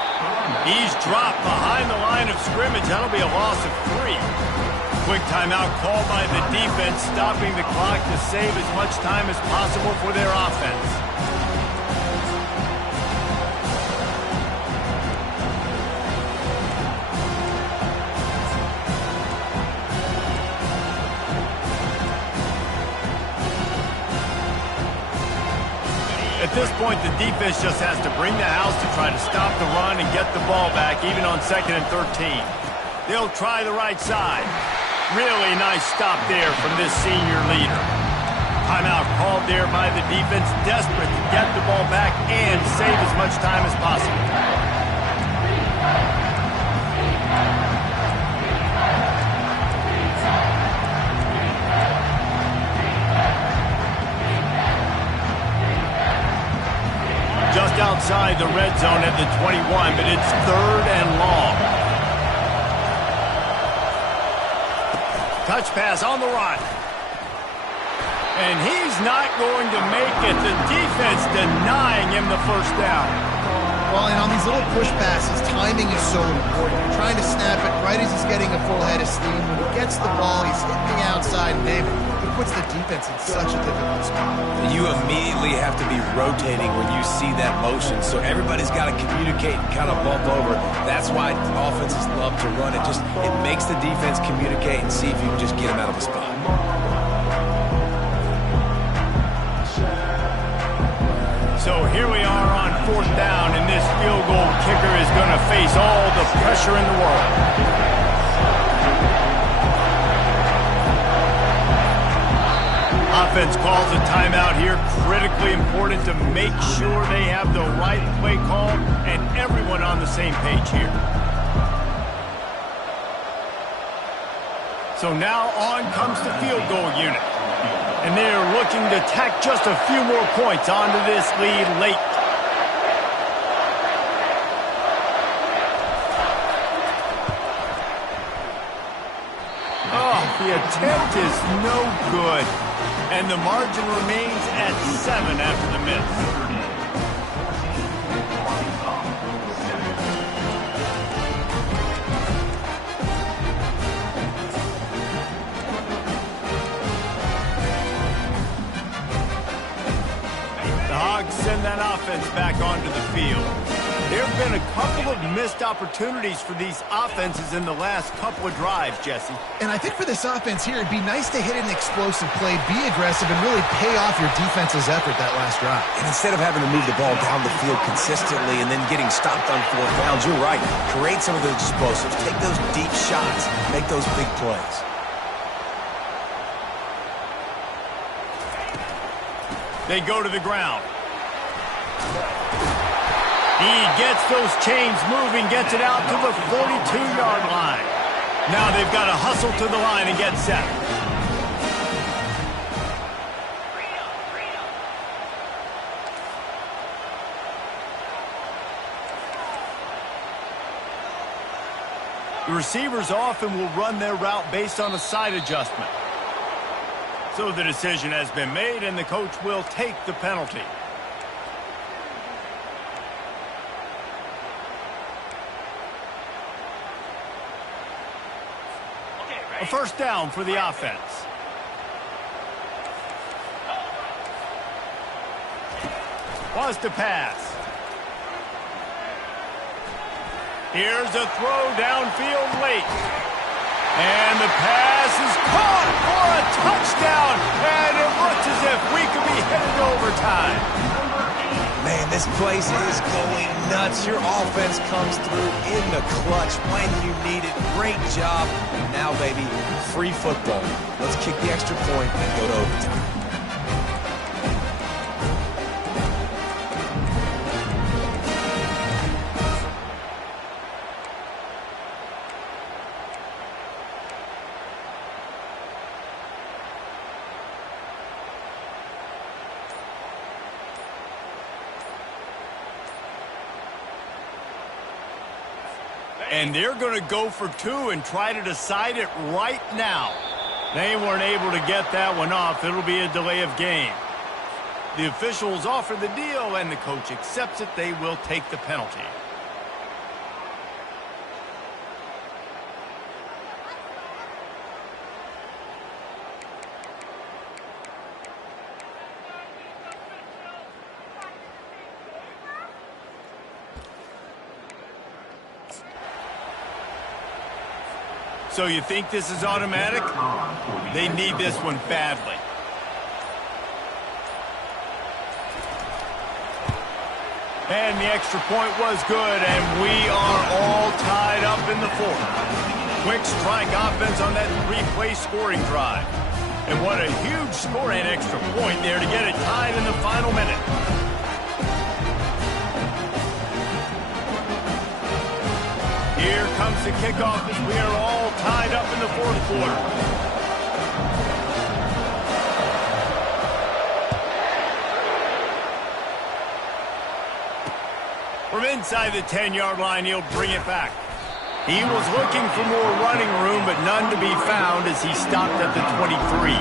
He's dropped behind the line of scrimmage. That'll be a loss of 3. Quick timeout called by the defense, stopping the clock to save as much time as possible for their offense. At this point, the defense just has to bring the house to try to stop the run and get the ball back, even on 2nd and 13. They'll try the right side. Really nice stop there from this senior leader. Timeout called there by the defense, desperate to get the ball back and save as much time as possible. Just outside the red zone at the 21, but it's 3rd and long. Touch pass on the run. And he's not going to make it. The defense denying him the first down. Well, and on these little push passes, timing is so important. You're trying to snap it right as he's getting a full head of steam. When he gets the ball, he's hitting the outside, and David, it puts the defense in such a difficult spot. You immediately have to be rotating when you see that motion, so everybody's got to communicate and kind of bump over. That's why offenses love to run it. It makes the defense communicate and see if you can just get him out of a spot. So here we are on 4th down, and this field goal kicker is going to face all the pressure in the world. Offense calls a timeout here. Critically important to make sure they have the right play call and everyone on the same page here. So now on comes the field goal unit. And they're looking to tack just a few more points onto this lead late. Oh, the attempt is no good. And the margin remains at 7 after the miss. Send that offense back onto the field. There have been a couple of missed opportunities for these offenses in the last couple of drives, Jesse. And I think for this offense here, it'd be nice to hit an explosive play, be aggressive, and really pay off your defense's effort that last drive. And instead of having to move the ball down the field consistently and then getting stopped on 4th downs, you're right. Create some of those explosives. Take those deep shots. Make those big plays. They go to the ground. He gets those chains moving, gets it out to the 42-yard line. Now they've got to hustle to the line and get set. The receivers often will run their route based on a side adjustment. So the decision has been made, and the coach will take the penalty. A first down for the offense. Was to pass. Here's a throw downfield late. And the pass is caught for a touchdown. And it looks as if we could be headed to overtime. Man, this place is going nuts. Your offense comes through in the clutch when you need it. Great job. Now, baby, free football. Let's kick the extra point and go to overtime. And they're going to go for two and try to decide it right now. They weren't able to get that one off. It'll be a delay of game. The officials offer the deal, and the coach accepts it. They will take the penalty. So you think this is automatic? They need this one badly. And the extra point was good, and we are all tied up in the fourth. Quick strike offense on that three-play scoring drive. And what a huge score and extra point there to get it tied in the final minute. Here comes the kickoff as we are all tied up in the fourth quarter. From inside the 10-yard line, he'll bring it back. He was looking for more running room, but none to be found as he stopped at the 23.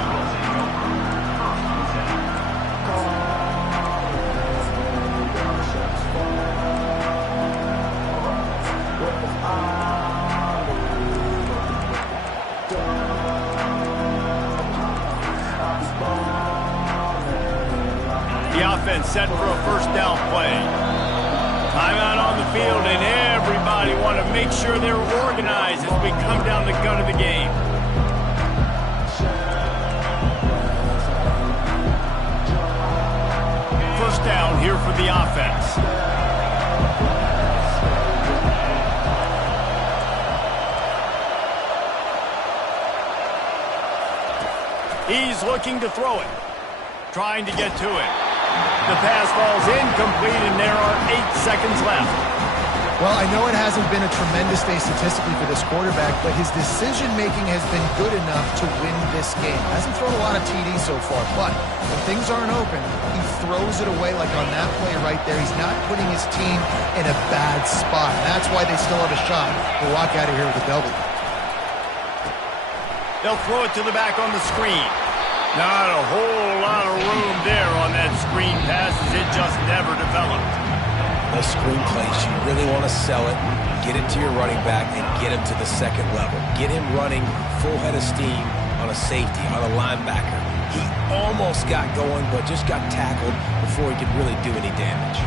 Offense set for a first down play. Timeout on the field, and everybody want to make sure they're organized as we come down the gun of the game. First down here for the offense. He's looking to throw it. Trying to get to it. The pass falls incomplete, and there are 8 seconds left. Well, I know it hasn't been a tremendous day statistically for this quarterback, but his decision-making has been good enough to win this game. Hasn't thrown a lot of TDs so far, but when things aren't open, he throws it away like on that play right there. He's not putting his team in a bad spot. That's why they still have a shot to walk out of here with a W. They'll throw it to the back on the screen. Not a whole lot of room there on that screen pass as it just never developed. Those screen plays, you really want to sell it, get it to your running back, and get him to the second level. Get him running full head of steam on a safety, on a linebacker. He almost got going, but just got tackled before he could really do any damage.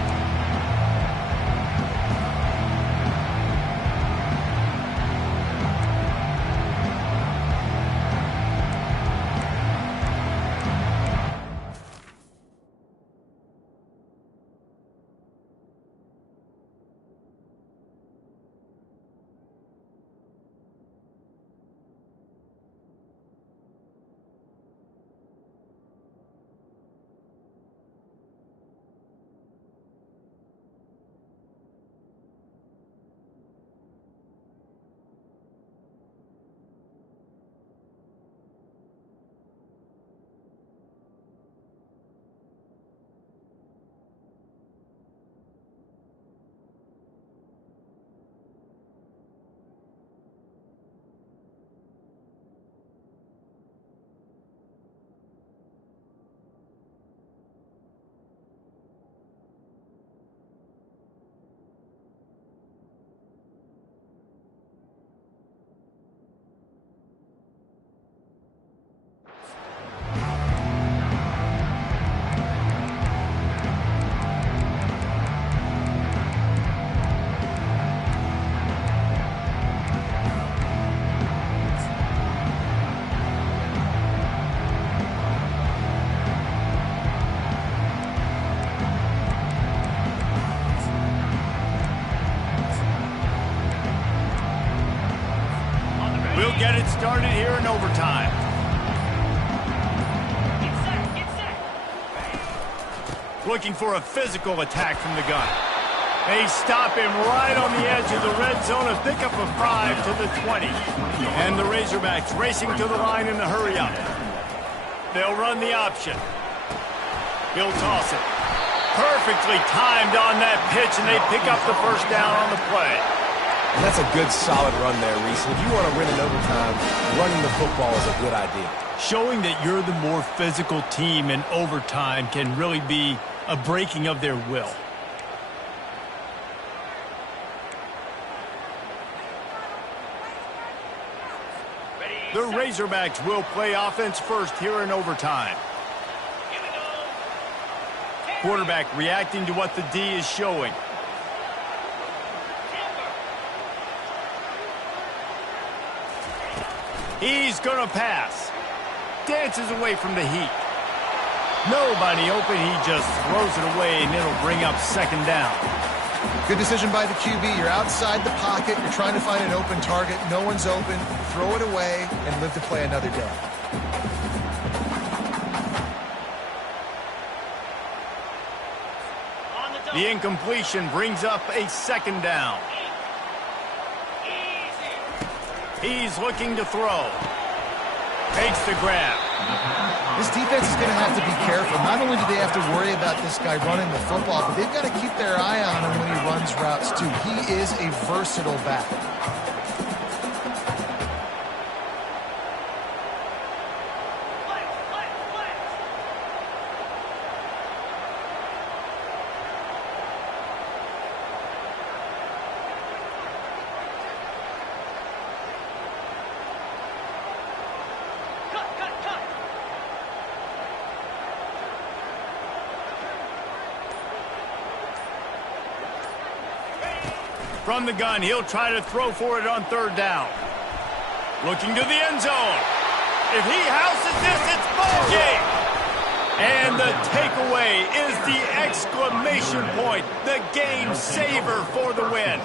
We'll get it started here in overtime. Looking for a physical attack from the gun. They stop him right on the edge of the red zone, a pick up of 5 to the 20. And the Razorbacks racing to the line in the hurry-up. They'll run the option. He'll toss it. Perfectly timed on that pitch, and they pick up the first down on the play. And that's a good, solid run there, Reese. If you want to win in overtime, running the football is a good idea. Showing that you're the more physical team in overtime can really be a breaking of their will. The Razorbacks will play offense first here in overtime. Quarterback reacting to what the D is showing. He's going to pass. Dances away from the heat. Nobody open. He just throws it away, and it'll bring up second down. Good decision by the QB. You're outside the pocket. You're trying to find an open target. No one's open. Throw it away and live to play another day. The incompletion brings up a second down. He's looking to throw. Takes the grab. This defense is going to have to be careful. Not only do they have to worry about this guy running the football, but they've got to keep their eye on him when he runs routes too. He is a versatile back. From the gun, he'll try to throw for it on third down. Looking to the end zone. If he houses this, it's ball game. And the takeaway is the exclamation point, the game saver for the win.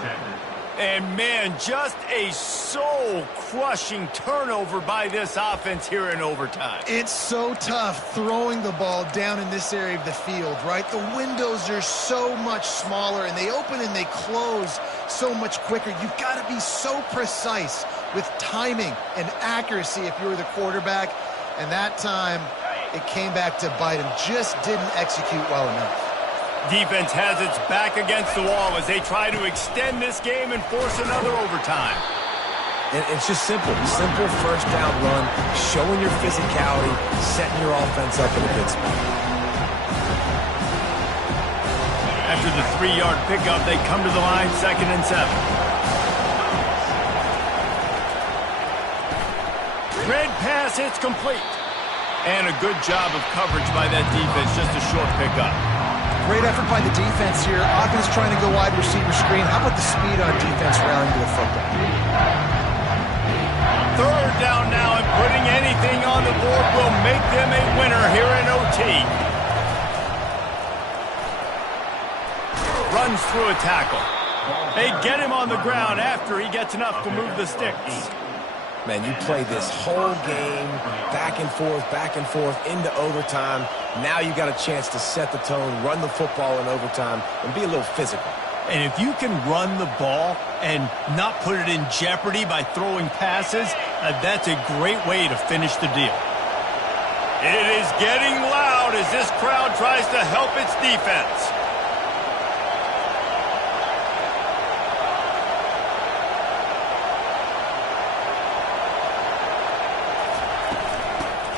And, man, just a soul-crushing turnover by this offense here in overtime. It's so tough throwing the ball down in this area of the field, right? The windows are so much smaller, and they open and they close so much quicker. You've got to be so precise with timing and accuracy if you're the quarterback. And that time, it came back to bite him. Just didn't execute well enough. Defense has its back against the wall as they try to extend this game and force another overtime. And it's just simple. Simple first down run, showing your physicality, setting your offense up in a good spot. After the 3-yard pickup, they come to the line, 2nd and 7. Red pass, it's complete. And a good job of coverage by that defense, just a short pickup. Great effort by the defense here. Offense trying to go wide receiver screen. How about the speed on defense rallying to the football? Third down now, and putting anything on the board will make them a winner here in OT. Runs through a tackle. They get him on the ground after he gets enough to move the sticks. Man, you play this whole game back and forth into overtime. Now you got a chance to set the tone, run the football in overtime, and be a little physical. And if you can run the ball and not put it in jeopardy by throwing passes, that's a great way to finish the deal. It is getting loud as this crowd tries to help its defense.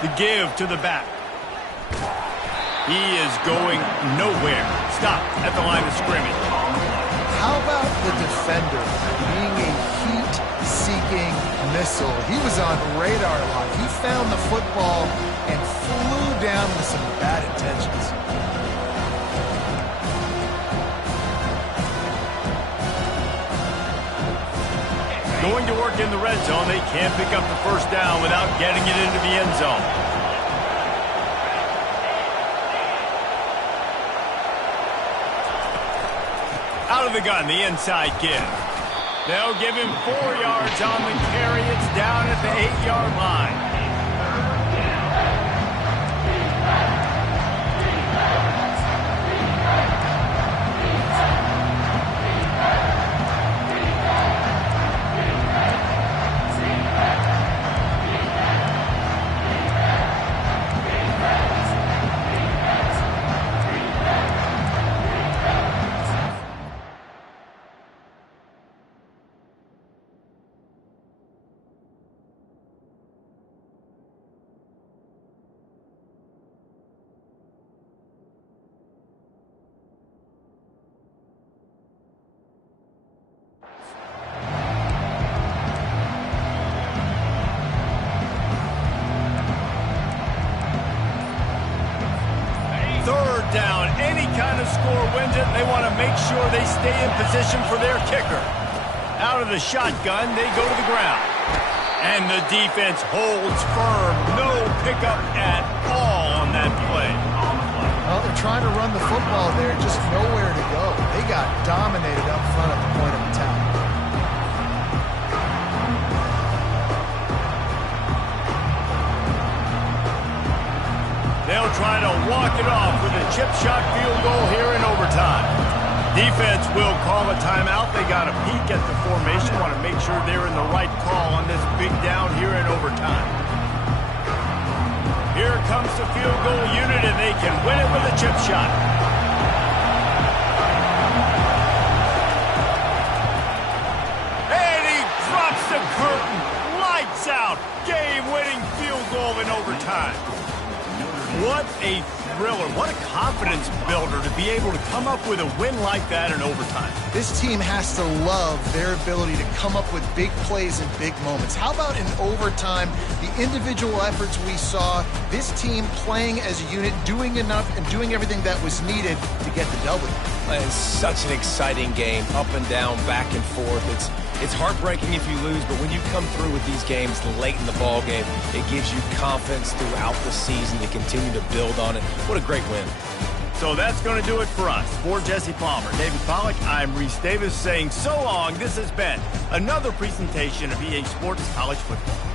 The give to the back. He is going nowhere. Stop at the line of scrimmage. How about the defender being a heat-seeking missile? He was on radar lock. He found the football and flew down with some bad intentions. Going to work in the red zone. They can't pick up the first down without getting it into the end zone. Out of the gun, the inside give. They'll give him 4 yards on the carry. It's down at the 8-yard line. Third down, any kind of score wins it. They want to make sure they stay in position for their kicker. Out of the shotgun, they go to the ground. And the defense holds firm. No pickup at all on that play. Well, they're trying to run the football there, just nowhere to go. They got dominated up front at the point of attack. They'll try to walk it off with a chip shot field goal here in overtime. Defense will call a timeout. They got a peek at the formation. Want to make sure they're in the right call on this big down here in overtime. Here comes the field goal unit, and they can win it with a chip shot. And he drops the curtain. Lights out. Game-winning field goal in overtime. What a thriller. What a confidence builder to be able to come up with a win like that in overtime. This team has to love their ability to come up with big plays in big moments. How about in overtime, the individual efforts we saw, this team playing as a unit, doing enough and doing everything that was needed to get the W. It's such an exciting game, up and down, back and forth. It's heartbreaking if you lose, but when you come through with these games late in the ball game, it gives you confidence throughout the season to continue to build on it. What a great win. So that's going to do it for us. For Jesse Palmer, David Pollack, I'm Reese Davis saying so long. This has been another presentation of EA Sports College Football.